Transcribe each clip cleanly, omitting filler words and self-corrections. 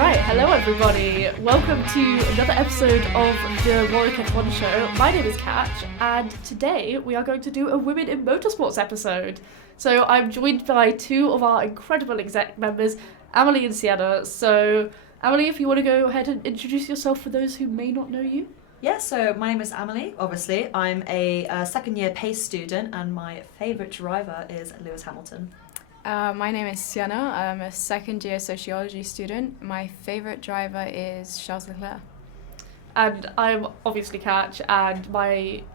Right, hello everybody. Welcome to another episode of the Warwick F1 Show. My name is Katch, and today we are going to do a Women in Motorsports episode. So I'm joined by two of our incredible exec members, Amelie and Sienna. So Amelie, if you want to go ahead and introduce yourself for those who may not know you. Yeah, so my name is Amelie, obviously. I'm a second year PACE student, and my favourite driver is Lewis Hamilton. My name is Sienna. I'm a second year sociology student. My favourite driver is Charles Leclerc. And I'm obviously Katch, and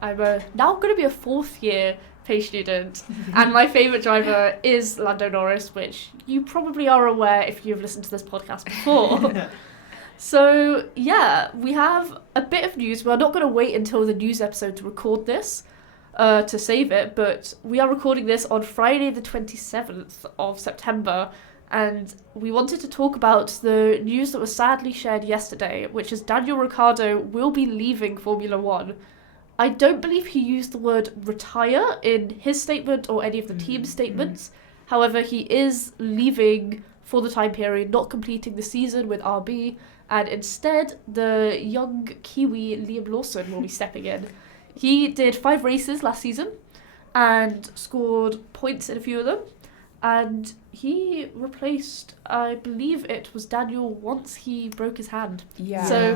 I'm now going to be a fourth year PACE student, and my favourite driver is Lando Norris, which you probably are aware if you've listened to this podcast before. So, yeah, we have a bit of news. We're not going to wait until the news episode to record this, to save it, but we are recording this on Friday the 27th of September, and we wanted to talk about the news that was sadly shared yesterday, which is Daniel Ricciardo will be leaving Formula One. I don't believe he used the word retire in his statement or any of the team's statements. However, he is leaving for the time period, not completing the season with RB, and instead the young Kiwi Liam Lawson will be stepping in. He did 5 races last season and scored points in a few of them, and he replaced, I believe it was Daniel once he broke his hand. Yeah. So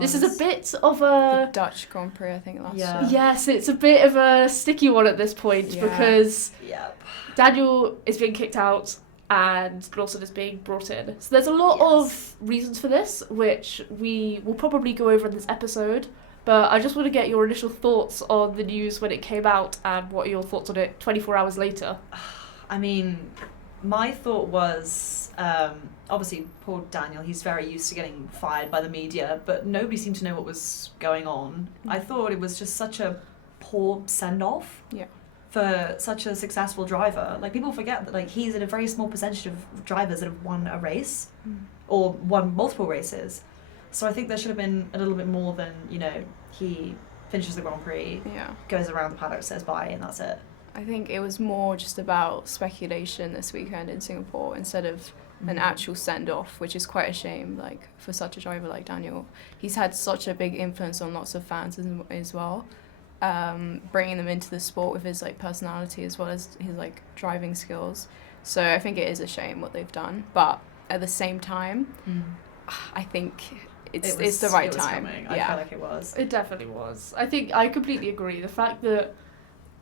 this is a bit of a... The Dutch Grand Prix, I think, last year. Yes, it's a bit of a sticky one at this point because Daniel is being kicked out and Lawson is being brought in. So there's a lot of reasons for this, which we will probably go over in this episode. But I just want to get your initial thoughts on the news when it came out and what are your thoughts on it 24 hours later. I mean, my thought was, obviously, poor Daniel, he's very used to getting fired by the media, but nobody seemed to know what was going on. I thought it was just such a poor send-off for such a successful driver. Like, people forget that, like, he's in a very small percentage of drivers that have won a race or won multiple races. So I think there should have been a little bit more than, he finishes the Grand Prix, goes around the paddock, says bye, and that's it. I think it was more just about speculation this weekend in Singapore instead of an actual send-off, which is quite a shame, like, for such a driver like Daniel. He's had such a big influence on lots of fans as well, bringing them into the sport with his, like, personality as well as his, like, driving skills. So I think it is a shame what they've done, but at the same time, I think... It's the right time. Coming. I feel like it was. It definitely was. I think I completely agree. The fact that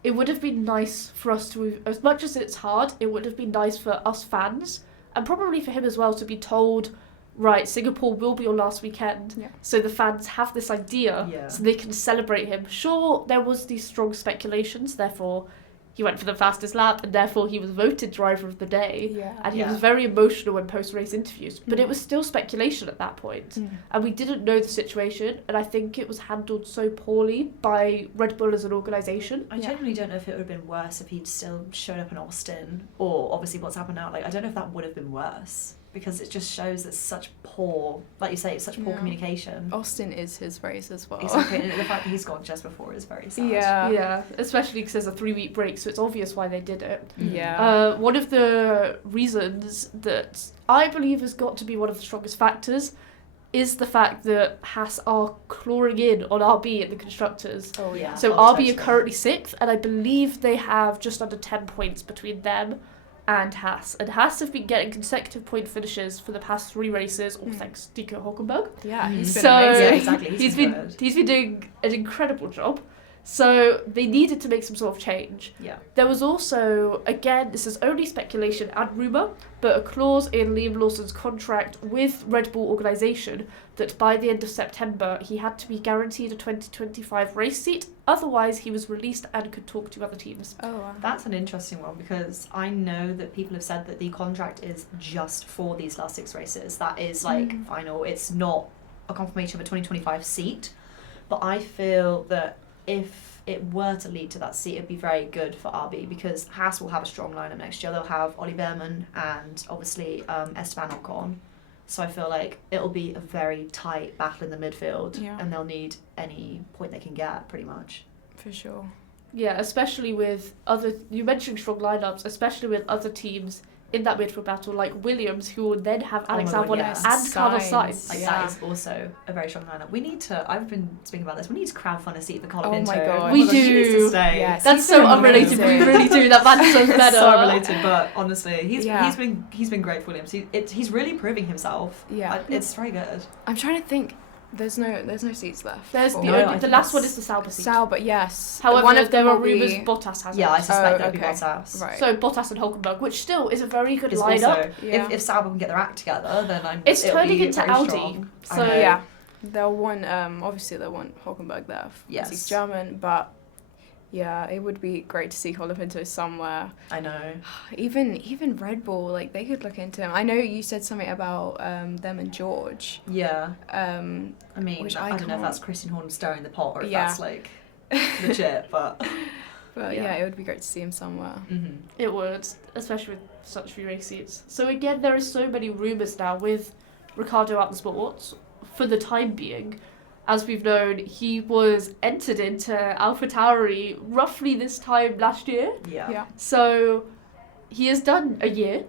it would have been nice for us to, as much as it's hard, it would have been nice for us fans, and probably for him as well, to be told, right, Singapore will be your last weekend, so the fans have this idea, so they can celebrate him. Sure, there was these strong speculations, therefore he went for the fastest lap, and therefore he was voted driver of the day, and he was very emotional in post-race interviews, but it was still speculation at that point, and we didn't know the situation, and I think it was handled so poorly by Red Bull as an organisation. I genuinely don't know if it would have been worse if he'd still shown up in Austin, or obviously what's happened now, like, I don't know if that would have been worse, because it just shows that such poor, like you say, it's such poor communication. Austin is his race as well. Exactly, and the fact that he's gone just before is very sad. Yeah, especially because there's a 3-week break, so it's obvious why they did it. Yeah. One of the reasons that I believe has got to be one of the strongest factors is the fact that Haas are clawing in on RB in the constructors. Oh, yeah. So RB are currently 6th, and I believe they have just under 10 points between them and Haas. And Haas have been getting consecutive point finishes for the past 3 races, all thanks to Nico Hülkenberg. Yeah, he's been amazing. Yeah, exactly. He's been doing an incredible job. So they needed to make some sort of change. Yeah. There was also, again, this is only speculation and rumour, but a clause in Liam Lawson's contract with Red Bull organisation that by the end of September he had to be guaranteed a 2025 race seat, otherwise he was released and could talk to other teams. Oh, wow. That's an interesting one, because I know that people have said that the contract is just for these last 6 races. That is, like, final. It's not a confirmation of a 2025 seat, but I feel that if it were to lead to that seat, it'd be very good for RB, because Haas will have a strong lineup next year. They'll have Ollie Behrman and obviously Esteban Ocon. So I feel like it'll be a very tight battle in the midfield, and they'll need any point they can get, pretty much. For sure. Yeah, especially with you mentioned strong lineups, especially with other teams in that midfield battle, like Williams, who will then have Alex my God, Albon yes. and Carlos Sainz. Sainz. Like, Yeah. that is also a very strong lineup. We need to, I've been speaking about this, we need to crowdfund a seat for Carlo Oh my Pinto. God. We He needs do. to stay. Yes. That's He's so doing unrelated, but we amazing. really do. That man deserves better. So related, but honestly, he's Yeah. he's been great for Williams. He's really proving himself. Yeah. It's very good. I'm trying to think. There's no seats left. There's for- the, No, I only, the think last one it's- is the Sauber seat. Sauber, yes. However, one of them there are will be- rumours Bottas has Yeah, I it. suspect that'll be okay. Bottas. Right. So Bottas and Hulkenberg, which still is a very good Is lineup. also, Yeah. if Sauber can get their act together, then It's it'll turning be into very Audi. strong. I So know. yeah, they'll want obviously they'll want Hulkenberg there because Yes. he's German, but yeah, it would be great to see Colin Pinto somewhere. I know. Even Red Bull, like they could look into him. I know you said something about them and George. Yeah. I I mean, Which I I don't know if can't- that's Christian Horner stirring the pot or if Yeah. that's like legit, but But Yeah. yeah, it would be great to see him somewhere. It would, especially with such few race seats. So again, there are so many rumours now with Ricciardo out the sport for the time being. As we've known, he was entered into Alpha Tauri roughly this time last year. yeah. Yeah. So he has done a year.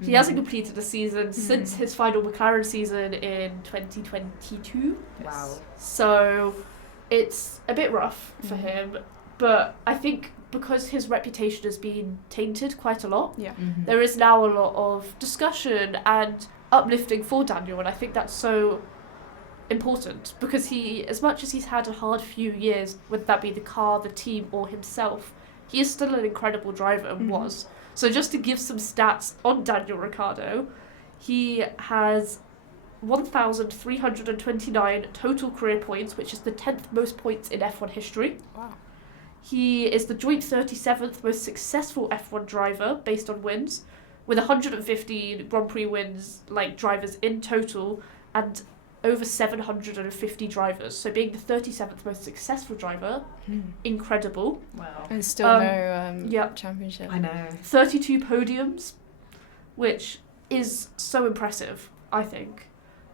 He Mhm. hasn't completed a season since his final McLaren season in 2022. Wow. So it's a bit rough for Mhm. him. But I think because his reputation has been tainted quite a lot, Yeah. Mhm. there is now a lot of discussion and uplifting for Daniel, and I think that's so important because he, as much as he's had a hard few years, whether that be the car, the team, or himself, he is still an incredible driver and Mhm. was. So just to give some stats on Daniel Ricciardo, he has 1,329 total career points, which is the 10th most points in F1 history. Wow. He is the joint 37th most successful F1 driver based on wins, with 115 Grand Prix wins, like drivers in total, and over 750 drivers. So being the 37th most successful driver, incredible. Wow. And still Um, no yeah. championship. I know. 32 podiums, which is so impressive, I think.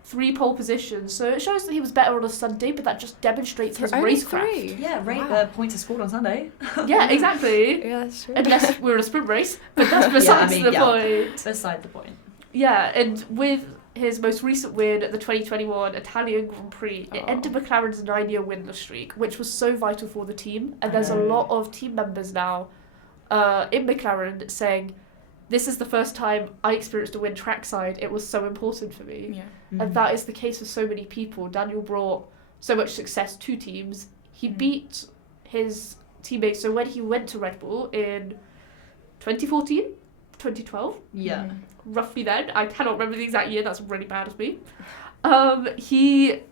3 pole positions, so it shows that he was better on a Sunday, but that just demonstrates his Only racecraft. 3. Yeah, Wow. points are scored on Sunday. Yeah, exactly. Yeah, that's true. Unless we're in a sprint race, but that's besides the point. Beside the point. Yeah, and with his most recent win at the 2021 Italian Grand Prix, it Oh. ended McLaren's 9-year winless streak, which was so vital for the team. And I there's a know. lot of team members now in McLaren saying, this is the first time I experienced a win trackside. It was so important for me. Yeah. And that is the case for so many people. Daniel brought so much success to teams. He beat his teammates. So when he went to Red Bull in 2014, 2012, Yeah. Mhm. roughly then, I cannot remember the exact year, that's really bad of me. It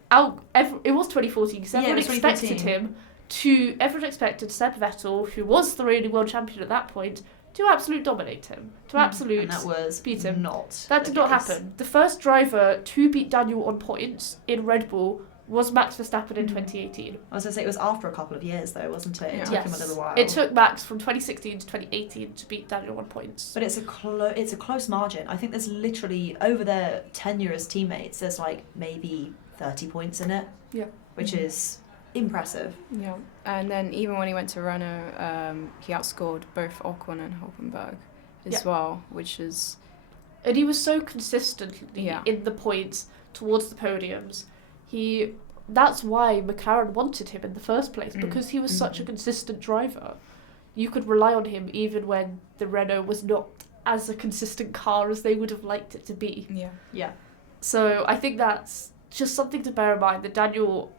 was 2014, because Yeah, it everyone was expected 2014. everyone expected Seb Vettel, who was the reigning world champion at that point, to absolute dominate him, to absolute And that was beat him. not. That the did not case. happen. The first driver to beat Daniel on points in Red Bull was Max Verstappen in 2018. I was going to say it was after a couple of years though, wasn't it? It Yeah. took him a little while. It took Max from 2016 to 2018 to beat Daniel on points. But it's a close margin. I think there's literally over their tenure as teammates, there's like maybe 30 points in it. Yeah. Which is impressive. Yeah, and then even when he went to Renault, he outscored both Ocon and Hulkenberg as Yeah. well, which is And he was so consistently Yeah. in the points towards the podiums. That's why McLaren wanted him in the first place, because he was such a consistent driver. You could rely on him even when the Renault was not as a consistent car as they would have liked it to be. yeah. So I think that's just something to bear in mind, that Daniel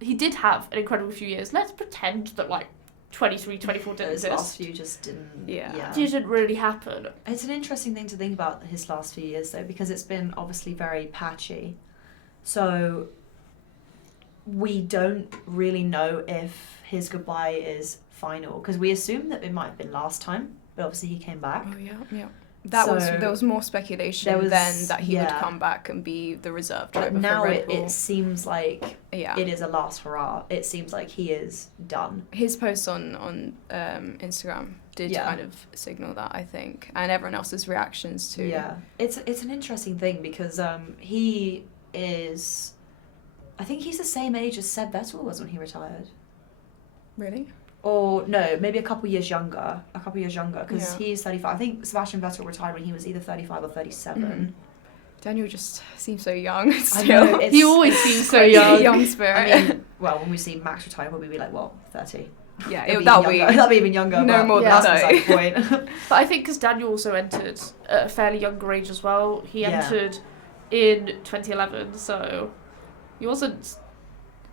he did have an incredible few years. Let's pretend that like 23, 24 didn't Those last exist. few just didn't. Yeah. Didn't really happen. It's an interesting thing to think about his last few years though, because it's been obviously very patchy. So we don't really know if his goodbye is final, because we assume that it might have been last time, but obviously he came back. Oh yeah. There was more speculation There was- then that he would yeah. come back and be the reserve But driver now for Red Bull. it seems like Yeah. it is a last hurrah. It seems like he is done. His post on Instagram did Yeah. kind of signal that, I think, and everyone else's reactions too. Yeah, it's an interesting thing because he is, I think he's the same age as Seb Vettel was when he retired. Really? Or no, maybe a couple years younger, because Yeah. he's 35. I think Sebastian Vettel retired when he was either 35 or 37. Mhm. Daniel just seems so young I still. know, He always seems so Crazy young. young spirit. I mean, well, when we see Max retire, we'll be like, well, 30. yeah, That'll be even younger. no but more than that's that. beside the point. But I think because Daniel also entered at a fairly younger age as well. He Yeah. entered in 2011, so he wasn't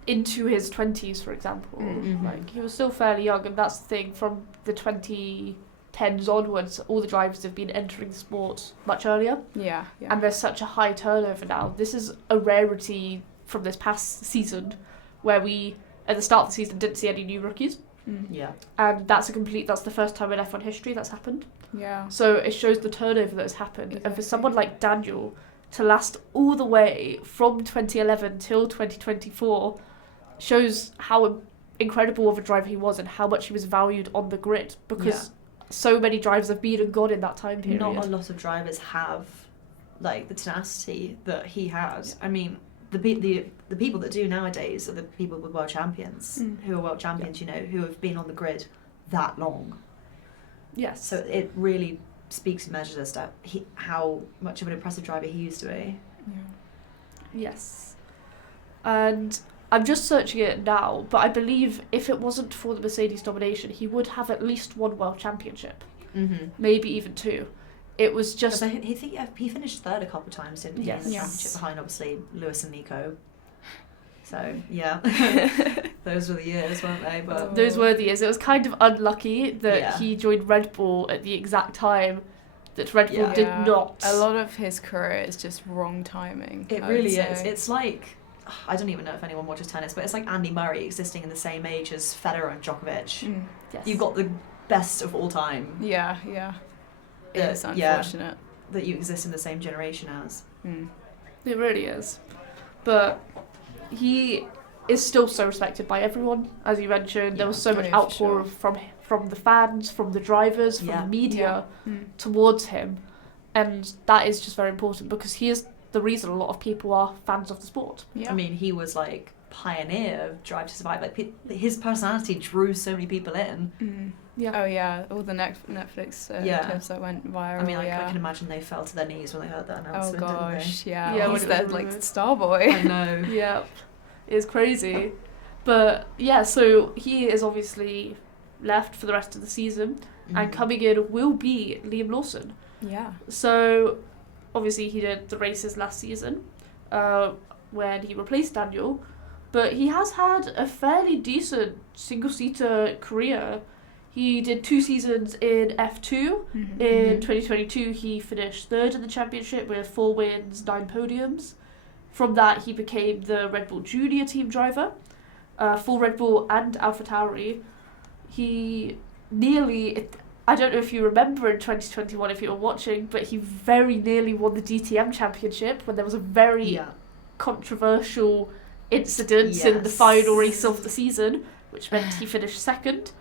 into his 20s, for example. Mhm. Like, he was still fairly young, and that's the thing. From the 2010s onwards, all the drivers have been entering the sport much earlier, Yeah, yeah. and there's such a high turnover now. This is a rarity from this past season, where we, at the start of the season, didn't see any new rookies. Mm. Yeah. And that's the first time in F1 history that's happened. Yeah. So it shows the turnover that has happened. And for Exactly. someone like Daniel to last all the way from 2011 till 2024 shows how incredible of a driver he was and how much he was valued on the grid, because so many drivers have been and gone in that time period. Not a lot of drivers have like the tenacity that he has. I mean, the people that do nowadays are the people with world champions, who are world champions, you know, who have been on the grid that long. Yes. So it really speaks and measures as to how much of an impressive driver he used to be. Yeah. Yes. And I'm just searching it now, but I believe if it wasn't for the Mercedes domination, he would have at least one world championship, Mm-hmm. maybe even two. It was just He finished third a couple of times, didn't he? Yes. In the Yes. championship behind obviously Lewis and Nico. So yeah, those were the years, weren't they? But those were the years. It was kind of unlucky that Yeah. he joined Red Bull at the exact time that Red Bull Yeah. did Yeah. not. A lot of his career is just wrong timing. it I would really say. is. It's like, I don't even know if anyone watches tennis, but it's like Andy Murray existing in the same age as Federer and Djokovic. Mm. Yes. You've got the best of all time Yeah, yeah. It's yeah. unfortunate. that you exist in the same generation as. Mm. It really is. But he is still so respected by everyone, as you mentioned. There Yeah. was so much Oh, yeah, for outpour from the fans, from the drivers, from Yeah. the media Mm. towards him. And that is just very important, because he is the reason a lot of people are fans of the sport. Yeah. I mean, he was like pioneer of Drive to Survive. Like his personality drew so many people in. Mm. Yeah. Oh yeah, all the Netflix Yeah. clips that went viral. I mean, like, yeah. I can imagine they fell to their knees when they heard that Oh announcement. gosh, yeah. Yeah, He's when it that was like removed. star boy. Didn't they? I know. Yeah, it's crazy. But yeah, so he is obviously left for the rest of the season, and Mhm. coming in will be Liam Lawson. Yeah. So obviously he did the races last season when he replaced Daniel, but he has had a fairly decent single-seater career. He did 2 seasons in F2. Mhm. In Mhm. 2022, he finished third in the championship with 4 wins, 9 podiums. From that, he became the Red Bull Junior team driver for Red Bull and Alpha Tauri. He I don't know if you remember in 2021 if you were watching, but he very nearly won the DTM championship when there was a very Yeah. controversial incident in the final race of the season, which meant he finished second.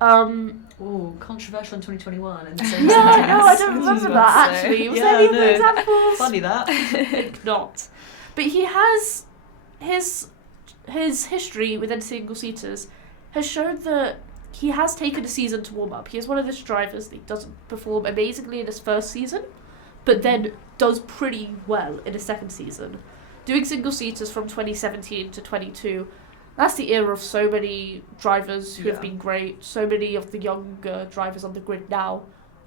Ooh, controversial in 2021. In the same No, sentence. no, I don't I was remember about that to say. actually. Was Yeah, there any other no. examples? Funny that. I think not. But he has his history within single seaters has shown that he has taken a season to warm up. He is one of those drivers that doesn't perform amazingly in his first season, but then does pretty well in his second season. Doing single seaters from 2017 to 22, that's the era of so many drivers who have Yeah. been great. So many of the younger drivers on the grid now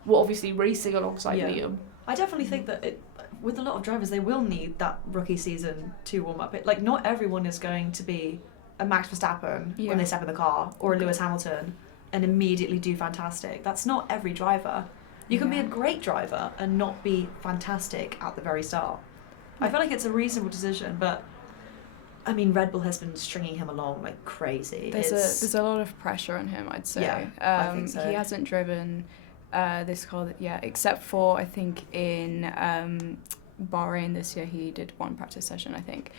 were obviously racing alongside Yeah. Liam. I definitely think that with a lot of drivers, they will need that rookie season to warm up. Like, not everyone is going to be a Max Verstappen Yeah. when they step in the car, or a Lewis Hamilton, and immediately do fantastic. That's not every driver. You can be a Yeah. great driver and not be fantastic at the very start. I feel like it's a reasonable decision, but I mean, Red Bull has been stringing him along like crazy. There's a lot of pressure on him, I'd say. Yeah, I think so. He hasn't driven this car yet, except for I think in Bahrain this year he did 1 practice session, I think.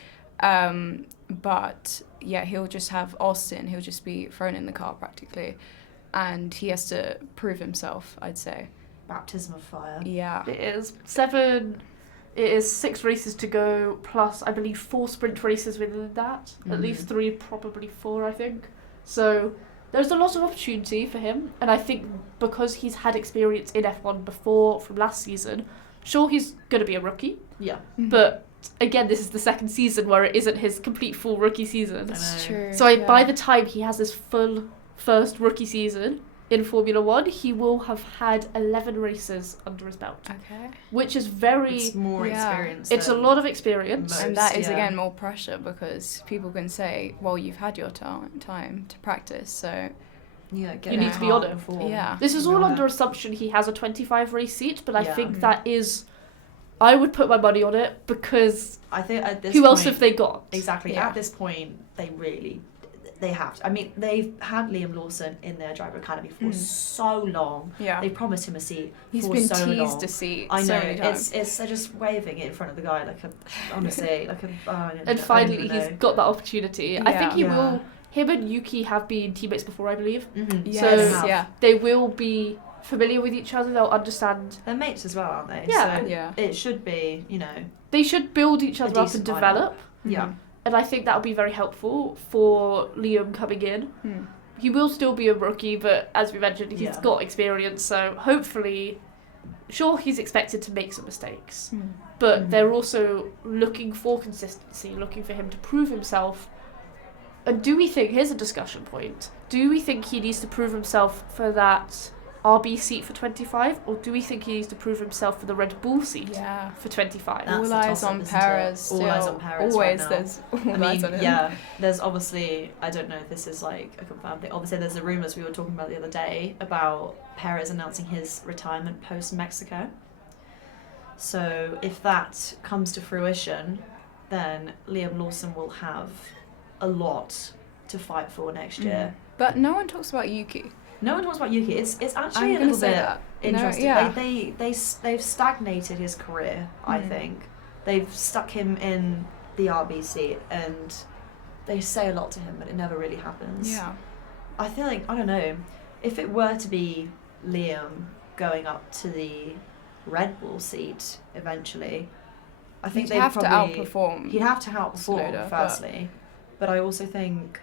But yeah, he'll just have Austin. He'll just be thrown in the car practically, and he has to prove himself, I'd say. baptism of fire. Yeah. It is 6 races to go, plus I believe 4 sprint races within that. At Mhm. least 3, probably 4, I think. So there's a lot of opportunity for him, and I think because he's had experience in F1 before from last season, sure, he's going to be a rookie, Yeah. but again, this is the second season where it isn't his full rookie season. That's true. So by the time he has his full first rookie season in Formula 1, he will have had 11 races under his belt, Okay. which is very... It's more experience. It's a lot of experience. most, And that is, yeah. again, more pressure because people can say, well, you've had your time to practice, so... Yeah, You need to be on it. Yeah. This is all Yeah. under assumption he has a 25 race seat, but I Yeah. think that is... I would put my money on it because I think at this who point, else have they got? Exactly. Yeah. At this point, they have to. I mean, they've had Liam Lawson in their driver academy for so long. Yeah. They promised him a seat He's for been so teased long. to see I know. so many times. It's they're just waving it in front of the guy like a honestly like a. Oh, I don't And know, finally, I don't even he's know. got that opportunity. I think Yeah. he Yeah. will... Him and Yuki have been teammates before, I believe. Mhm. Yes, So- They have. yeah. They will be familiar with each other. They'll understand. They're mates as well, aren't they? Yeah. So Yeah. it should be, They should build each other up and decent develop. Yeah. Mhm. And I think that'll be very helpful for Liam coming in. Mm. He will still be a rookie, but as we mentioned, he's Yeah. got experience. So hopefully, sure, he's expected to make some mistakes. Mm. But Mhm. they're also looking for consistency, looking for him to prove himself. And do we think, here's a discussion point, do we think he needs to prove himself for that RB seat for 25, or do we think he needs to prove himself for the Red Bull seat Yeah. for 25? That's All the eyes toss-up, on isn't it? Perez. All eyes still. on Perez Always right now. there's all I eyes on mean, him. yeah, there's obviously, I don't know if this is like a confirmed thing. Obviously, there's the rumours we were talking about the other day about Perez announcing his retirement post-Mexico. So if that comes to fruition, then Liam Lawson will have a lot to fight for next year. But no one talks about Yuki. No one talks about Yuki. It's actually I'm a gonna little say bit that. interesting. No, yeah. They've stagnated his career, I Mm. think. They've stuck him in the RB seat and they say a lot to him, but it never really happens. Yeah. I feel like, I don't know, if it were to be Liam going up to the Red Bull seat eventually, I think He'd they'd have probably... to outperform. He'd have to outperform, Tsunoda, firstly. But I also think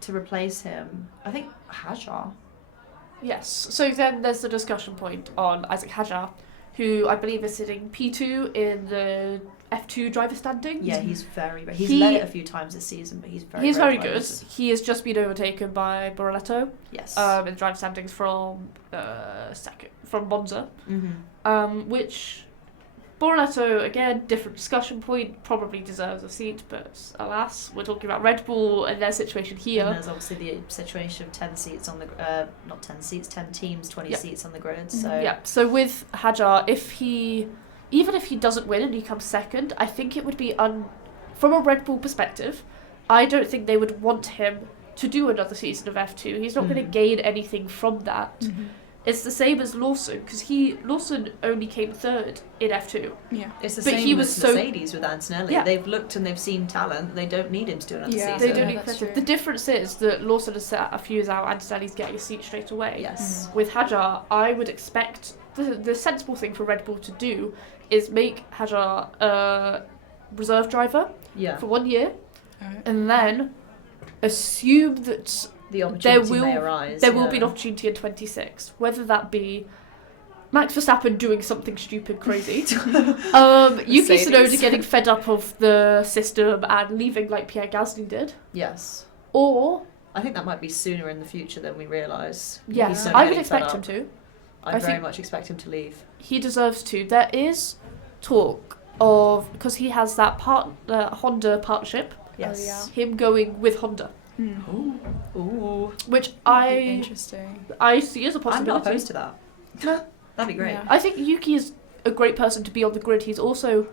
to replace him, I think Hajar. Yes. So then there's the discussion point on Isaac Hajar, who I believe is sitting P2 in the F2 driver standings. Yeah, he's he's He- led it a few times this season, but he's very good. close. He has just been overtaken by Borletto Yes. in the driver standings from Monza, which Borletto, again, different discussion point, probably deserves a seat, but alas, we're talking about Red Bull and their situation And here. there's obviously the situation of 10 seats on the not 10 seats, 10 teams, 20 Yep. seats on the grid. So Yeah, so with Hajar, even if he doesn't win and he comes second, I think it would be from a Red Bull perspective, I don't think they would want him to do another season of F2. He's not going to gain anything from that. Mm-hmm. It's the same as Lawson, because Lawson only came third in F2. Yeah. it's the But same he with was so- Mercedes with Antonelli. Yeah. They've looked and they've seen talent. They don't need him to do another Yeah. season. They don't Yeah, need that's credit. true. The difference is that Lawson has set a few years out and Stanley's getting a seat straight away. Yes. With Hajar, I would expect the sensible thing for Red Bull to do is make Hajar a reserve driver Yeah. for 1 year, Alright. and then assume that The opportunity will- may arise. there will be an opportunity in 26, whether that be Max Verstappen doing something stupid, crazy, Yuki Mercedes. Tsunoda getting fed up of the system and leaving like Pierre Gasly did, Yes. or I think that might be sooner in the future than we realise. yes, He's I would getting fed expect him up. to. I I very think- much expect him to leave. He deserves to. There is talk of, because he has that Honda partnership, Yes. him going with Honda, Mm. Ooh. which That'd be I interesting. see as a I'm possibility. not opposed to that. No. That'd be great. Yeah. I think Yuki is a great person to be on the grid. He's also,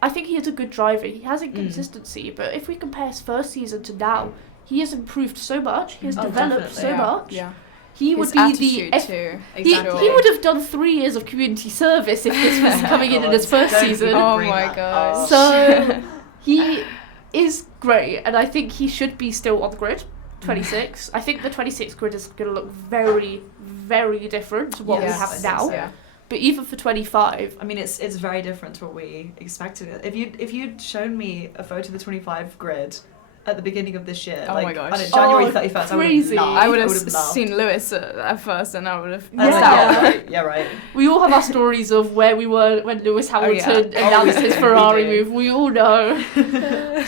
I think he is a good driver. He has inconsistency, but if we compare his first season to now, he has improved so much. He has Oh, developed definitely. so Yeah. much. Yeah. He His would be attitude the too. he would have done 3 years of community service if this was coming in his first Don't season. even Oh bring my that gosh. up. So he is great, and I think he should be still on the grid. 26. I think the 26 grid is going to look very, very different to what we Yes. have it now. Yeah. But even for 25, I mean, it's very different to what we expected. If you'd shown me a photo of the 25 grid at the beginning of this year. Oh like, my gosh. I don't know, January 31st. Crazy. I would have loved. seen Lewis at first, and I would have Oh, missed out. yeah, right. Yeah, right. We all have our stories of where we were when Lewis Hamilton announced his Ferrari We do. move. We all know.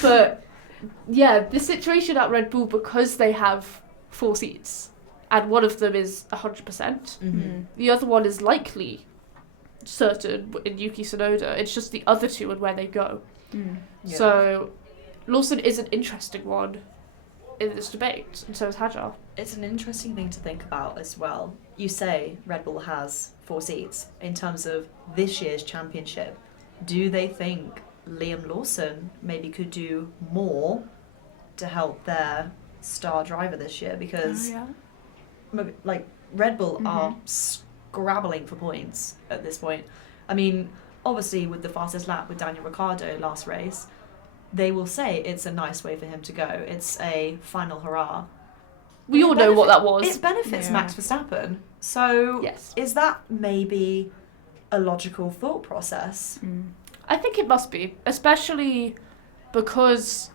But yeah, the situation at Red Bull, because they have 4 seats, and one of them is 100%. Mm-hmm. The other one is likely certain in Yuki Tsunoda. It's just the other two and where they go. Mm. Yeah. So Lawson is an interesting one in this debate, and so is Hajar. It's an interesting thing to think about as well. You say Red Bull has 4 seats. In terms of this year's championship, do they think Liam Lawson maybe could do more to help their star driver this year? Because like Red Bull are scrabbling for points at this point. I mean, obviously with the fastest lap with Daniel Ricciardo last race, they will say it's a nice way for him to go. It's a final hurrah. We all know what that was. It benefits Yeah. Max Verstappen. So Yes. is that maybe a logical thought process? Mm. I think it must be, especially because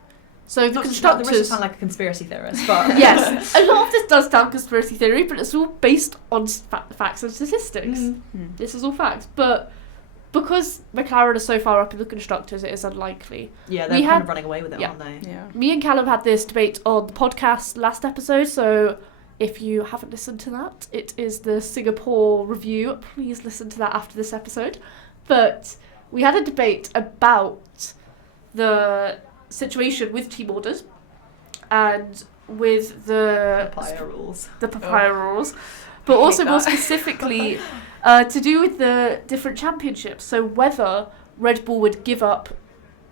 the Not to constructors. sound like a conspiracy theorist, but Yes, a lot of this does sound conspiracy theory, but it's all based on facts and statistics. Mm. Mm. This is all facts, but because McLaren are so far up in the constructors, it is unlikely. yeah, they're We kind had- of running away with it, yeah. aren't they? Yeah. Me and Callum had this debate on the podcast last episode, so if you haven't listened to that, it is the Singapore review. Please listen to that after this episode. But we had a debate about the situation with team orders and with the Papaya rules. papaya rules, but I also hate more that. specifically to do with the different championships. So whether Red Bull would give up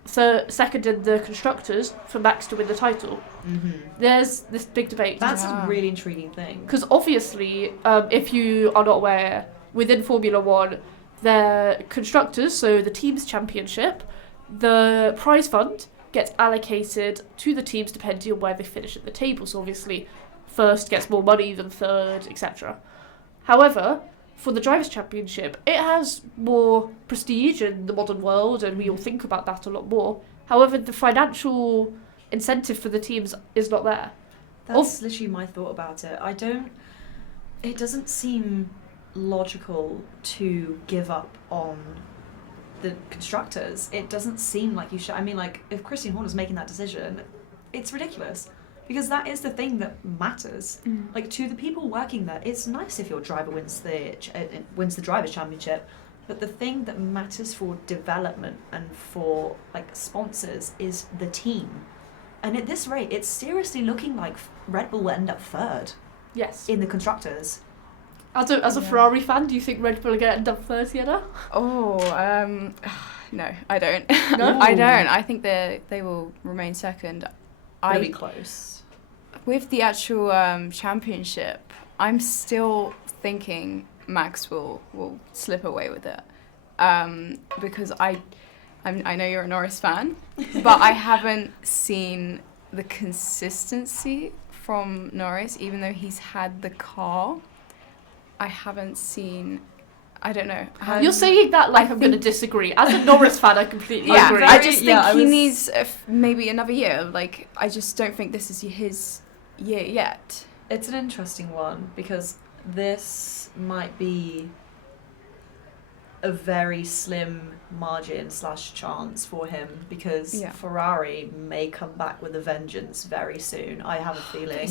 second in the constructors for Max to win the title. Mm-hmm. There's this big debate. That's Yeah. a really intriguing thing. Because obviously, if you are not aware, within Formula One, the constructors, so the team's championship, the prize fund gets allocated to the teams depending on where they finish at the table. So obviously, first gets more money than third, etc. However, for the Drivers' Championship, it has more prestige in the modern world, and we all think about that a lot more. However, the financial incentive for the teams is not there. That's literally my thought about it. It doesn't seem logical to give up on the constructors. It doesn't seem like you should. I mean, like, if Christian Horner's making that decision, it's ridiculous. Because that is the thing that matters. Mm. Like, to the people working there, it's nice if your driver wins the Drivers' Championship, but the thing that matters for development and for, like, sponsors is the team. And at this rate, it's seriously looking like Red Bull will end up third Yes. in the constructors. As a Yeah. Ferrari fan, do you think Red Bull are going to end up third, Sienna? Oh, no, I don't. No? I don't. I think they will remain second. It'll be close. With the actual championship, I'm still thinking Max will slip away with it, because I know you're a Norris fan, but I haven't seen the consistency from Norris, even though he's had the car. I haven't seen. I don't know. You're saying that like I I'm going to think- disagree. As a Norris fan, I completely Yeah, agree. I just think Yeah, I he was- needs maybe another year. Like, I just don't think this is his year yet. It's an interesting one because this might be a very slim margin / chance for him because Yeah. Ferrari may come back with a vengeance very soon. I have a feeling.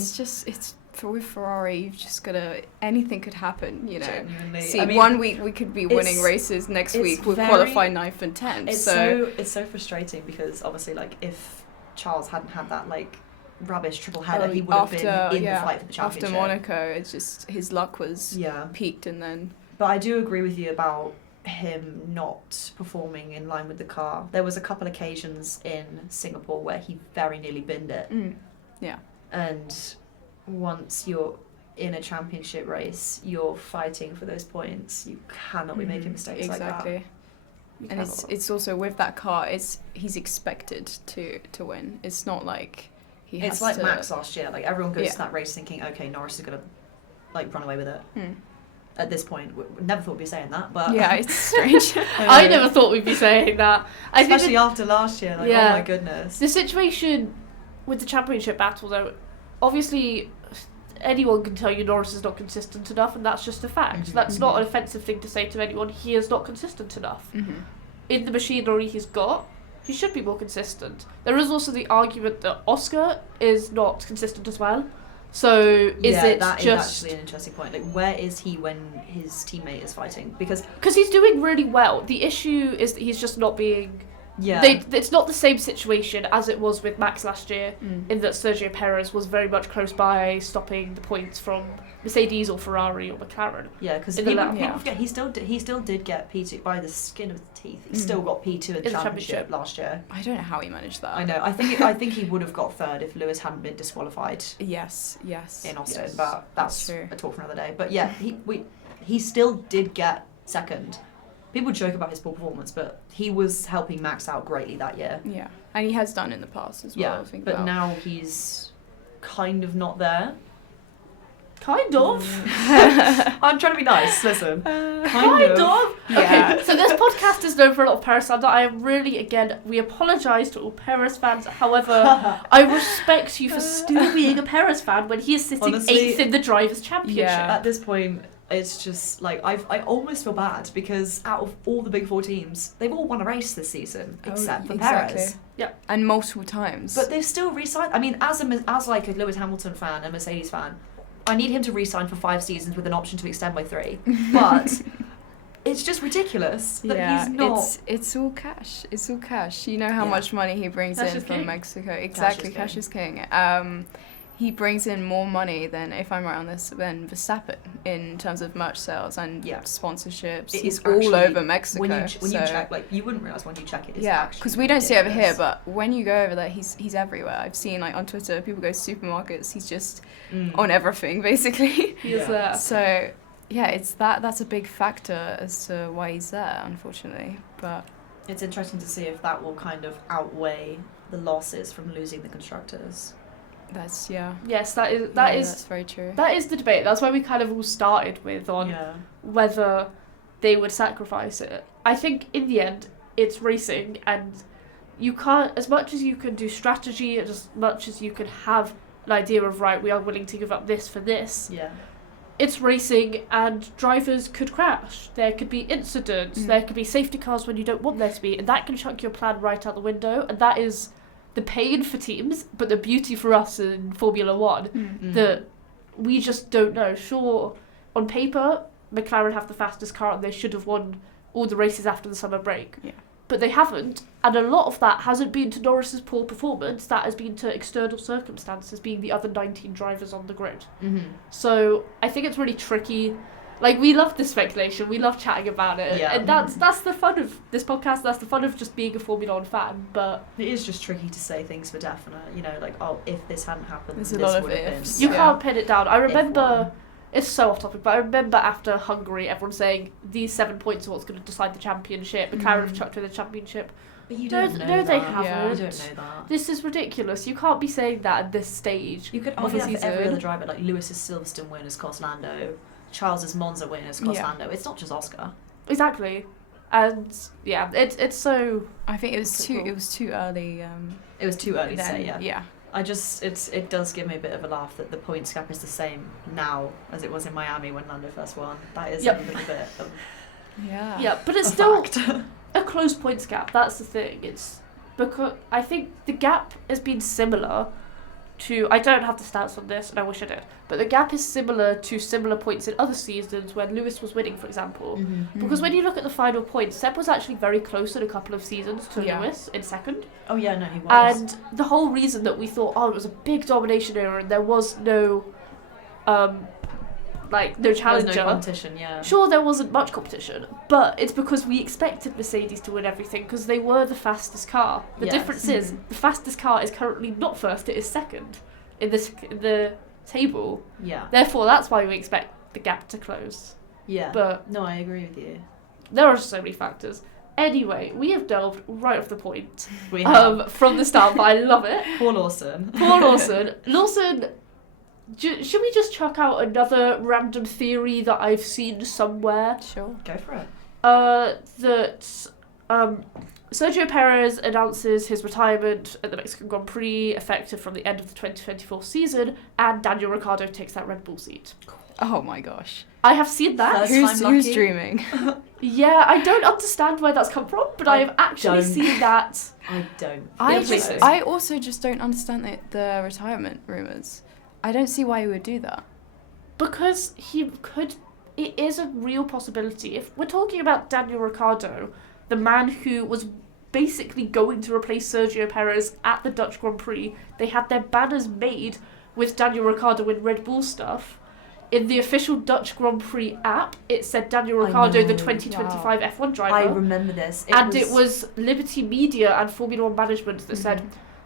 With Ferrari, you've just gotta, anything could happen, you know. Genuinely. See, I mean, 1 week we could be winning it's- races, next it's week we'll very- qualify 9th and 10th. it's so frustrating because obviously, like, if Charles hadn't had that like rubbish triple header, he would have been in the fight for the championship. after Monaco, it's just his luck was Yeah, peaked, and then but I do agree with you about him not performing in line with the car. There was a couple occasions in Singapore where he very nearly binned it, and once you're in a championship race, you're fighting for those points. You cannot be making mistakes like that. exactly. You And cannot. it's also with that car, he's expected to win. It's not like he has It's like to. Max last year. Like, everyone goes Yeah. to that race thinking, okay, Norris is gonna like run away with it. Hmm. At this point, we never thought we'd be saying that, but Yeah, it's strange. I never thought we'd be saying that. I think especially after last year. Like, Yeah. oh my goodness. the situation with the championship battle, though, obviously anyone can tell you Norris is not consistent enough, and that's just a fact. That's not an offensive thing to say to anyone. He is not consistent enough. In the machinery he's got, he should be more consistent. There is also the argument that Oscar is not consistent as well. So that is actually an interesting point. Like, where is he when his teammate is fighting? Because he's doing really well. The issue is that he's just not being... Yeah. It's not the same situation as it was with Max last year, in that Sergio Perez was very much close by stopping the points from Mercedes or Ferrari or McLaren. Yeah, because people forget he still did get P2 by the skin of his teeth. He still got P2 in the championship last year. I don't know how he managed that. I know. I think he would have got third if Lewis hadn't been disqualified. Yes. In Austin, yes, but that's true. a talk for another day. But yeah, he still did get second. People joke about his poor performance, but he was helping Max out greatly that year. Yeah, and he has done in the past as well. Yeah, now he's kind of not there. Kind of. I'm trying to be nice, listen. Kind of. Yeah. Okay, so this podcast is known for a lot of Perez slander. I am really, again, we apologise to all Perez fans. However, I respect you for still being a Perez fan when he is sitting Honestly, 8th in the Drivers' Championship. Yeah. At this point, it's just like I almost feel bad because out of all the big four teams, they've all won a race this season except for Perez. Yeah, and multiple times. But they've still re-signed. I mean, as like a Lewis Hamilton fan, a Mercedes fan, I need him to re-sign for 5 seasons with an option to extend by 3. But it's just ridiculous that he's not. It's all cash. It's all cash. You know how much money he brings in from Mexico. Exactly, cash is king. He brings in more money than, if I'm right on this, than Verstappen in terms of merch sales and sponsorships. He's all over Mexico. When you check, like, you wouldn't realise when you check it. Yeah, because we don't see it over here, but when you go over there, he's everywhere. I've seen, like, on Twitter, people go to supermarkets. He's just on everything, basically. He is there. So yeah, that's a big factor as to why he's there, unfortunately. But it's interesting to see if that will kind of outweigh the losses from losing the constructors. That's Yes, that is that's very true. That is the debate. That's why we kind of all started with on whether they would sacrifice it. I think in the end it's racing, and you can't, as much as you can do strategy, as much as you can have an idea of, right, we are willing to give up this for this. Yeah. It's racing, and drivers could crash. There could be incidents. There could be safety cars when you don't want there to be, and that can chuck your plan right out the window. And that is the pain for teams, but the beauty for us in Formula One, that we just don't know. Sure, on paper, McLaren have the fastest car and they should have won all the races after the summer break. Yeah. But they haven't, and a lot of that hasn't been to Norris's poor performance, that has been to external circumstances, being the other 19 drivers on the grid. So I think it's really tricky. Like, we love this speculation, we love chatting about it, and that's the fun of this podcast, that's the fun of just being a Formula 1 fan, but... It is just tricky to say things for definite, you know, like, oh, if this hadn't happened, there's this a lot would of have been. ifs. You can't pin it down. I remember, it's so off topic, but I remember after Hungary, everyone saying, these 7 points are what's going to decide the championship, McLaren have chucked with the championship. But you don't know that. They haven't. Yeah. You don't know that. This is ridiculous. You can't be saying that at this stage. You could argue that for every other driver, like Lewis's Silverstone win has cost Lando, Charles's Monza win has cost Lando. It's not just Oscar. Exactly, and yeah, it's so. I think it was too early. It was too early to say. Yeah. I just it does give me a bit of a laugh that the points gap is the same now as it was in Miami when Lando first won. That is a little bit of yeah, but it's still a close points gap. That's the thing. It's because I think the gap has been similar to, I don't have the stats on this and I wish I did, but the gap is similar to similar points in other seasons when Lewis was winning, for example. Because when you look at the final points, Seb was actually very close in a couple of seasons to Lewis in second. Oh yeah, no, he was. And the whole reason that we thought, it was a big domination era and there was no no challenger. There was no competition, yeah. Sure, there wasn't much competition, but it's because we expected Mercedes to win everything because they were the fastest car. The difference is the fastest car is currently not first; it is second in the table. Yeah. Therefore, that's why we expect the gap to close. Yeah. But no, I agree with you. There are just so many factors. Anyway, we have delved right off the point. We have from the start, but I love it. Poor Lawson. Lawson. Should we just chuck out another random theory that I've seen somewhere? Sure. Go for it. That Sergio Perez announces his retirement at the Mexican Grand Prix, effective from the end of the 2024 season, and Daniel Ricciardo takes that Red Bull seat. Oh my gosh. I have seen that. First time Who's lucky. dreaming? Yeah, I don't understand where that's come from, but I have actually don't. seen that. I don't. I also just don't understand the retirement rumours. I don't see why he would do that. Because it is a real possibility. If we're talking about Daniel Ricciardo, the man who was basically going to replace Sergio Perez at the Dutch Grand Prix, they had their banners made with Daniel Ricciardo in Red Bull stuff. In the official Dutch Grand Prix app, it said Daniel Ricciardo, the 2025 F1 driver. I remember this. It was Liberty Media and Formula One management that said,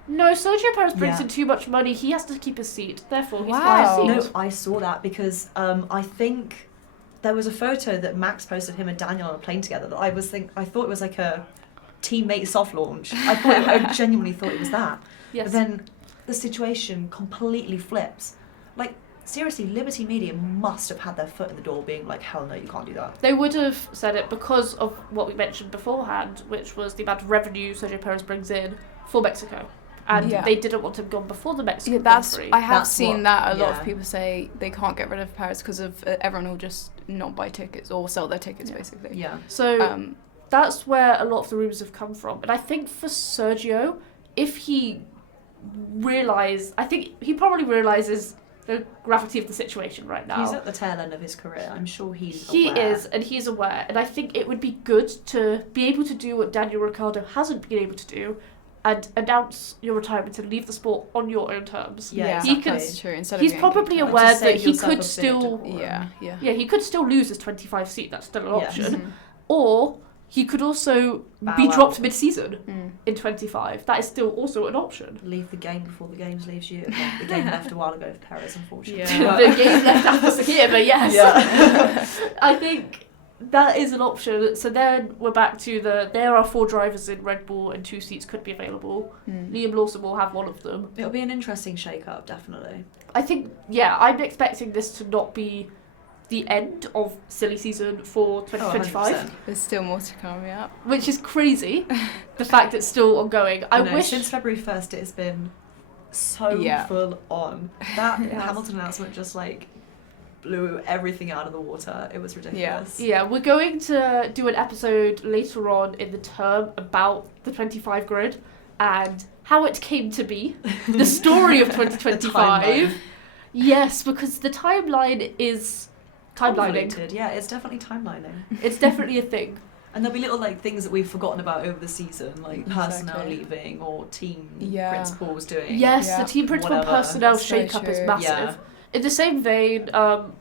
no, Sergio Perez brings in too much money, he has to keep his seat, therefore he's got his seat. No, I saw that because I think there was a photo that Max posted of him and Daniel on a plane together that I thought it was like a teammate soft launch. I genuinely thought it was that. Yes. But then the situation completely flips. Like, seriously, Liberty Media must have had their foot in the door being like, hell no, you can't do that. They would have said it because of what we mentioned beforehand, which was the amount of revenue Sergio Perez brings in for Mexico. And they didn't want him gone before the Mexican Grand Prix. I have seen that. A lot of people say they can't get rid of Perez because of everyone will just not buy tickets or sell their tickets, basically. Yeah. So that's where a lot of the rumours have come from. And I think for Sergio, if he I think he probably realises the gravity of the situation right now. He's at the tail end of his career. I'm sure he's aware. He is, and he's aware. And I think it would be good to be able to do what Daniel Ricciardo hasn't been able to do, and announce your retirement and leave the sport on your own terms. Yeah, he exactly. That's true. Instead He's of probably aware that he could yourself a still... bit of Yeah. he could still lose his 25 seat, that's still an Yes. option. Or he could also Bow be dropped out. mid-season in 25. That is still also an option. Leave the game before the game leaves you. Well, the game left a while ago for Perez, unfortunately. The game left after here, but yes. Yeah. I think that is an option. So then we're back to there are 4 drivers in Red Bull and 2 seats could be available. Liam Lawson will have one of them. It'll be an interesting shake-up, definitely. I think, I'm expecting this to not be the end of silly season for 2025. 100%. There's still more to come, yeah. Which is crazy, the fact it's still ongoing. I wish... Since February 1st it has been so full on. That Hamilton announcement just blew everything out of the water. It was ridiculous. Yeah, we're going to do an episode later on in the term about the 25 grid and how it came to be, the story of 2025. Yes, because the timeline is timelining. Convoluted. Yeah, it's definitely timelining. It's definitely a thing. And there'll be little things that we've forgotten about over the season, like personnel Exactly. leaving or team Yeah. principals doing. Yes, Yeah. the team principal Whatever. personnel That's very shake-up is true. massive. Yeah. In the same vein,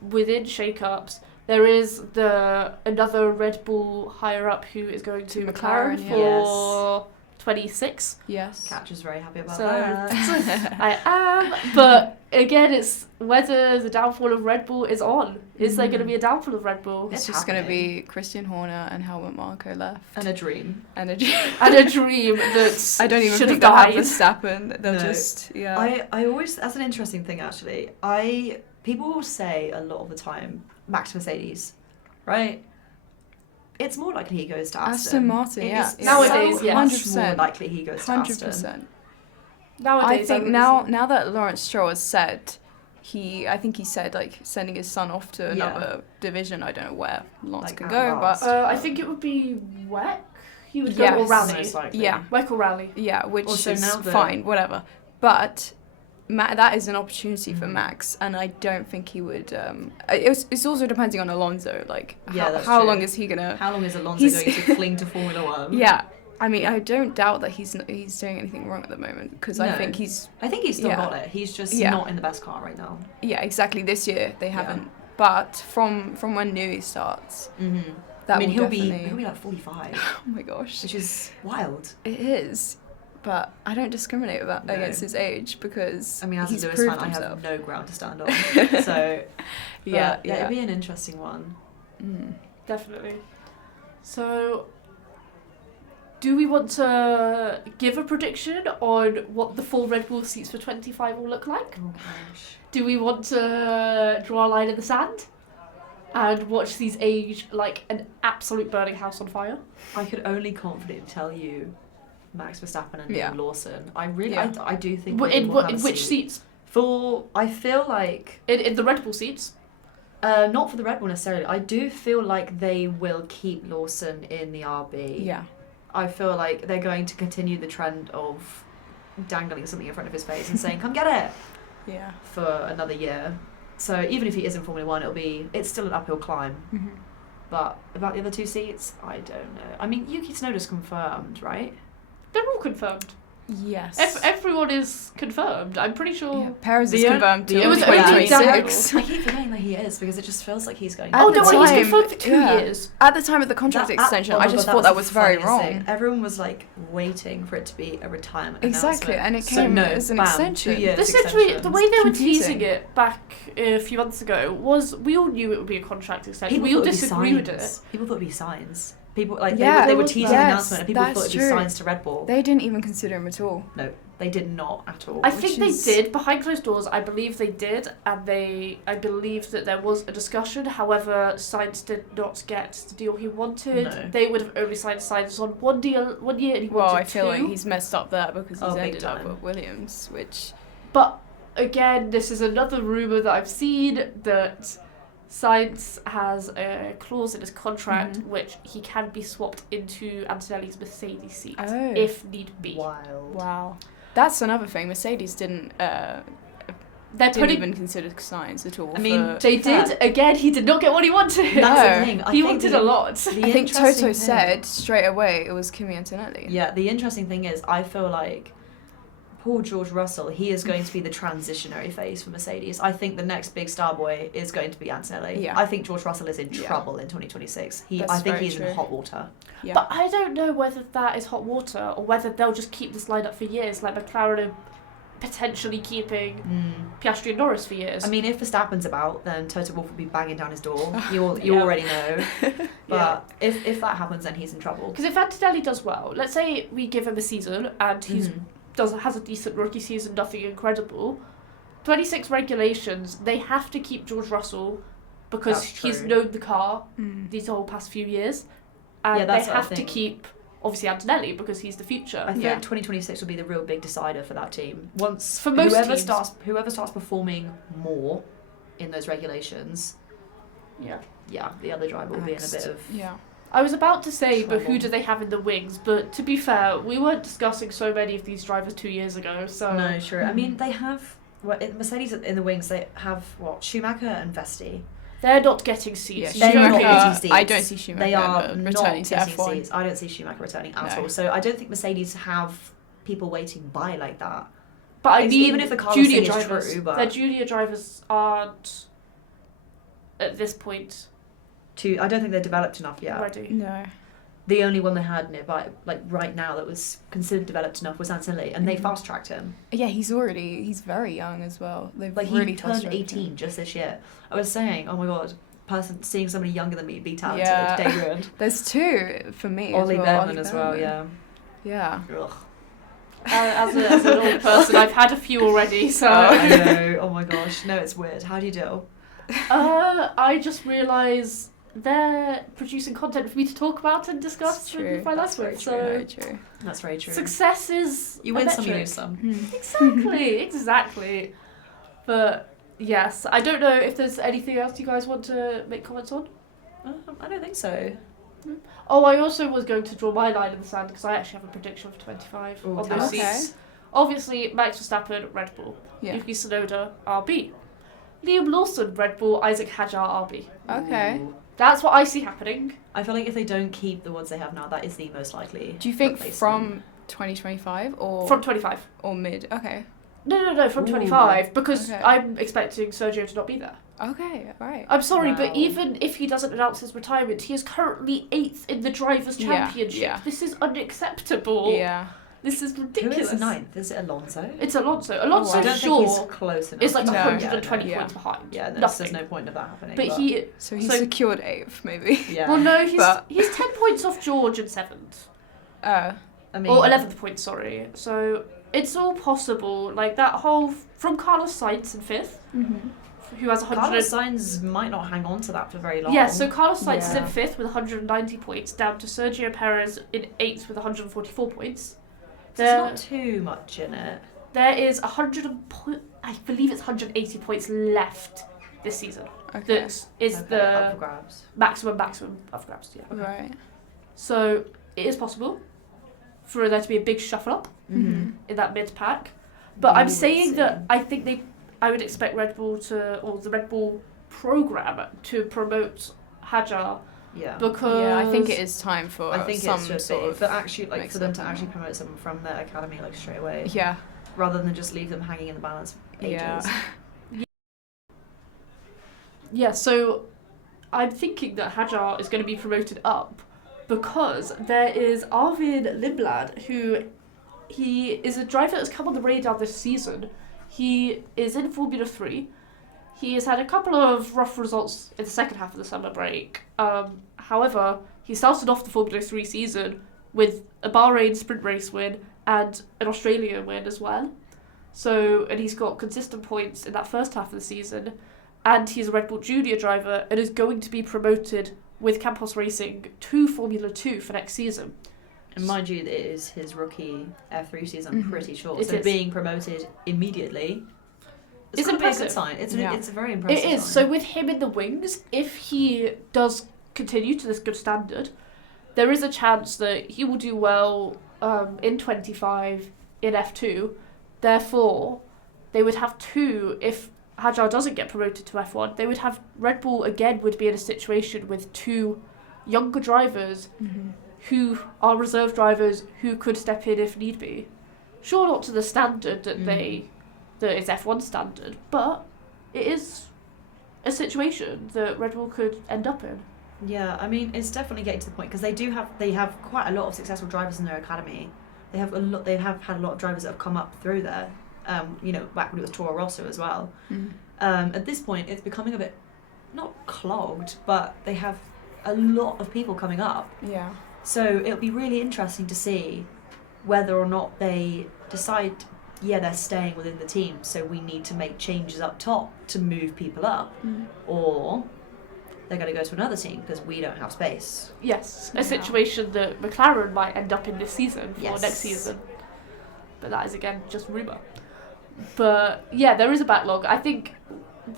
within shake-ups, there is another Red Bull higher-up who is going to McLaren McLaren, for 26. Yes. Katch is very happy about So that. I am, but again, it's whether the downfall of Red Bull is on. Is there going to be a downfall of Red Bull? It's It's just going to happening. be Christian Horner and Helmut Marko left. And a dream. And a And a dream that I don't even should think have they'll have died. Verstappen. They'll No. just, I always, that's an interesting thing actually. People will say a lot of the time, Max Mercedes, right? It's more likely he goes to Aston. Aston Martin, yeah. It's Nowadays, so yes. much 100%. more likely he goes to Aston. 100%. Nowadays, I think would now say- now that Lawrence Stroll has said I think he said sending his son off to another division. I don't know where Lawrence can go, but I think it would be WEC. He would go Yes. or Rally. Most likely. yeah, WEC or Rally. yeah, which Also, is now that- fine, whatever. But that is an opportunity for Max, and I don't think he would. It's also depending on Alonso. Yeah, that's how true. long is he gonna? How long is Alonso He's- going to cling to Formula One? Yeah, I mean, I don't doubt that he's doing anything wrong at the moment because I No. think he's I think he's still Yeah. got it. He's just Yeah. not in the best car right now. exactly this year they haven't. But from when Newey starts, Mm-hmm. that I mean, will he'll definitely. be like 45, Oh my gosh, which is wild. it is. But I don't discriminate No. against his age because I mean, as he's a Lewis proved fan, I himself. have no ground to stand on. So, Yeah, but, it'd be an interesting one. Mm. Definitely. So, do we want to give a prediction on what the full Red Bull seats for 25 will look like? Oh gosh. Do we want to draw a line in the sand? and watch these age like an absolute burning house on fire. I could only confidently tell you Max Verstappen and Yeah. Liam Lawson. I really, Yeah. I do think In will have in a which seat. seats? I feel like In the Red Bull seats. not for the Red Bull necessarily. I do feel like they will keep Lawson in the RB. Yeah. I feel like they're going to continue the trend of dangling something in front of his face and saying, "Come get it," Yeah. for another year. So even if he is in Formula One, it's still an uphill climb. Mm-hmm. But about the other two seats, I don't know. I mean, Yuki Tsunoda's confirmed, right? They're all confirmed. Yes. Everyone is confirmed. I'm pretty sure. Yeah, Perez is The confirmed the till It was only- only 2026. Daniel. I keep forgetting that he is because it just feels like he's going. At Oh the no, he's time, confirmed for 2 yeah. years. At the time of the contract extension, I just thought that was very wrong. Everyone was like waiting for it to be a retirement Exactly, announcement. and it So came no, as an bam, extension. 2 years The situation, the way they were Confusing. teasing it back a few months ago was we all knew it would be a contract extension. We all disagree with it. People thought it'd be signs. People like Yeah, they were was teasing that. the Yes, announcement, and people that's thought it'd be true. signs to Red Bull. They didn't even consider him at all. No, they did not at all. I Which think they is- did behind closed doors. I believe they did, and I believe that there was a discussion. However, Sainz did not get the deal he wanted. No. They would have only signed Sainz on 1 year, and he Well, wanted I feel 2. like he's messed up there because he's Oh, big ended up time. with Williams, which But again, this is another rumor that I've seen that Sainz has a clause in his contract Mhm. which he can be swapped into Antonelli's Mercedes seat Oh. if need be. Wild. wow, that's another thing. Mercedes didn't They're putting. even consider Sainz at all. I mean, for- They fair. did again. He did not get what he wanted. That's No. the thing. I He think wanted the- a lot. the I think interesting Toto thing- said straight away it was Kimi Antonelli. Yeah, the interesting thing is, I feel like poor George Russell, he is going to be the transitionary phase for Mercedes. I think the next big star boy is going to be Antonelli. Yeah. I think George Russell is in Yeah. trouble in 2026. That's I think very he's true. in hot water. Yeah. But I don't know whether that is hot water or whether they'll just keep this lineup for years, like McLaren are potentially keeping Piastri and Norris for years. I mean, if Verstappen's about, then Toto Wolff will be banging down his door. You Yeah. already know. Yeah. But if that happens, then he's in trouble. Because if Antonelli does well, let's say we give him a season and he has a decent rookie season, nothing incredible. 26 regulations, they have to keep George Russell because That's he's true. known the car Mm. these whole past few years, and Yeah, that's they what I have to think. keep obviously Antonelli because he's the future. I think Yeah. 2026 will be the real big decider for that team. Once For most whoever teams. starts performing more in those regulations, Yeah. the other driver will be in a bit of Yeah. I was about to say, but who Trouble. do they have in the wings? But to be fair, we weren't discussing so many of these drivers 2 years ago, so... No, sure. I mean, they have Mercedes in the wings. They have Schumacher and Vesti. They're not getting Yeah, seats. They're not Schumacher. getting seats. I don't see Schumacher They are ever not returning to getting F1. seats. I don't see Schumacher returning at No. all. So I don't think Mercedes have people waiting by like that. But I It's- mean, even if the Carlos junior thing is drivers, true, but- their junior drivers aren't, at this point, I don't think they're developed enough yet. ready. No. The only one they had nearby, like right now, that was considered developed enough was Antonelli, and they Mhm. fast tracked him. Yeah, he's very young as well. They've Like really he turned fast-tracked 18 him. just this year. I was saying, oh my god, seeing somebody younger than me be talented, Yeah. day ruined. There's two for me Ollie as well. Behrman as well, yeah. Yeah. Ugh. As an old person, I've had a few already, so... I know. Oh my gosh, no, it's weird. How do you deal? I just realise they're producing content for me to talk about and discuss That's true. and find That's out very with. true, So Very true. That's very true. success is You a win some, you metric. lose some. Hmm. Exactly. But yes, I don't know if there's anything else you guys want to make comments on. I don't think so. Oh, I also was going to draw my line in the sand because I actually have a prediction for 25 Ooh, on tell those us. seats. Obviously, Max Verstappen, Red Bull. Yeah. Yuki Tsunoda, RB. Liam Lawson, Red Bull. Isaac Hadjar, RB. Okay. Ooh. That's what I see happening. I feel like if they don't keep the ones they have now, that is the most likely. Do you think replacement. from 2025 or From 25. or mid? Okay. No, from Ooh. 25 because Okay. I'm expecting Sergio to not be there. Okay. Right. I'm sorry, but Wow. even if he doesn't announce his retirement, he is currently 8th in the Drivers' Yeah, Championship. yeah. This is unacceptable. Yeah. This is Who ridiculous. is ninth? Is it Alonso? It's Alonso. I Alonso, don't sure, think he's close enough. is like No. 120 Yeah, points behind. Yeah, there's Nothing. no point of that happening. But he, So he So- secured 8th, maybe. Yeah. well, no, But- he's 10 points off George and 7th. Uh, I mean, Or 11th point, sorry. So it's all possible. Like that whole, from Carlos Sainz in 5th, who has 100. Carlos Sainz might not hang on to that for very long. Yeah, so Carlos Sainz is Yeah. in 5th with 190 points, down to Sergio Perez in 8th with 144 points. There's not too much in it. There is I believe it's 180 points left this season. Okay. That is Up the for grabs. maximum of grabs. Yeah. Right. So it is possible for there to be a big shuffle up Mm-hmm. in that mid pack, but I'm We will saying see. that I would expect Red Bull the Red Bull program to promote Hadjar Yeah. because Yeah, I think it is time for I think some it should sort be. of. But actually, like, mix for them up to and actually all. promote someone from their academy, like, straight away, Yeah. rather than just leave them hanging in the balance for ages. Yeah. Yeah, so I'm thinking that Hadjar is going to be promoted up because there is Arvid Lindblad, who he is a driver that's come on the radar this season. He is in Formula 3. He has had a couple of rough results in the second half of the summer break. However, he started off the Formula 3 season with a Bahrain sprint race win and an Australia win as well. So, and he's got consistent points in that first half of the season. And he's a Red Bull Junior driver and is going to be promoted with Campos Racing to Formula 2 for next season. And mind you, it is his rookie F3 season, I'm Mhm. pretty sure. It So is. being promoted immediately, It's gonna be a impressive. good sign. It's Yeah. it's a very impressive It is. sign. So with him in the wings, if he does continue to this good standard, there is a chance that he will do well in 25 in F2. Therefore, they would have two, if Hadjar doesn't get promoted to F1, they would have, Red Bull again would be in a situation with two younger drivers Mm-hmm. who are reserve drivers who could step in if need be. Sure, not to the standard that that is F1 standard, but it is a situation that Red Bull could end up in. Yeah, I mean, it's definitely getting to the point because they have quite a lot of successful drivers in their academy. They have had a lot of drivers that have come up through there. Back when it was Toro Rosso as well. Mm. At this point, it's becoming a bit not clogged, but they have a lot of people coming up. Yeah. So it'll be really interesting to see whether or not they decide, they're staying within the team, so we need to make changes up top to move people up, Mm. or they're going to go to another team because we don't have space. Yes, a Yeah. situation that McLaren might end up in this season for Yes. next season. But that is again just rumour. But yeah, there is a backlog. I think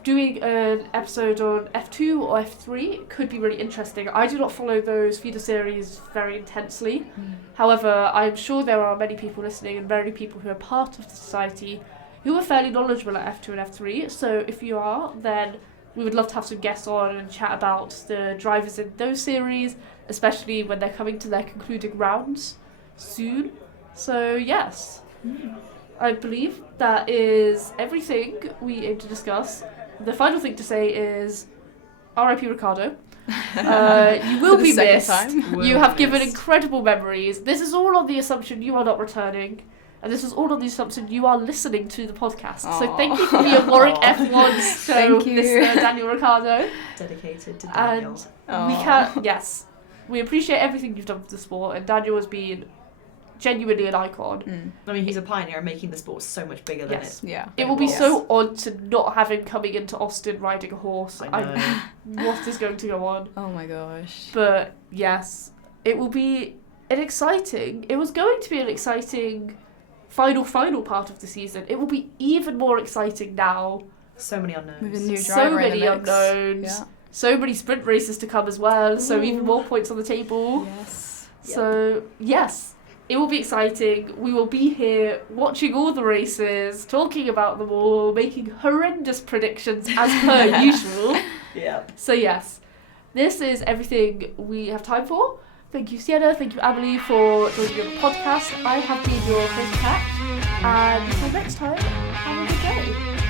doing an episode on F2 or F3 could be really interesting. I do not follow those feeder series very intensely. However, I'm sure there are many people listening and many people who are part of the society who are fairly knowledgeable at F2 and F3. So if you are, then we would love to have some guests on and chat about the drivers in those series, especially when they're coming to their concluding rounds soon. So yes, I believe that is everything we aim to discuss. The final thing to say is R.I.P. Ricciardo. You will For the be second missed. time. You have given incredible memories. This is all on the assumption you are not returning. And this is all on the assumption you are listening to the podcast. So Aw. thank you for your Warwick Aw. F1 show Thank you. listener, Daniel Ricciardo. Dedicated to Daniel. And we can, yes, we appreciate everything you've done for the sport. And Daniel has been genuinely an icon. Mm. I mean, he's a pioneer in making the sport so much bigger than Yes. it. Yeah. It will be Yes. so odd to not have him coming into Austin riding a horse. I know. What is going to go on? Oh my gosh. But yes, it will be it was going to be an exciting final part of the season. It will be even more exciting now. So many unknowns. With a new So driver many in the mix. unknowns. Yeah. So many sprint races to come as well, so Ooh. even more points on the table. Yes. So, yes, it will be exciting. We will be here watching all the races, talking about them all, making horrendous predictions as per usual. Yeah. So, yes, this is everything we have time for. Thank you, Sienna. Thank you, Amelie, for joining me on the podcast. I have been your host, Katch. And until next time, have a good day.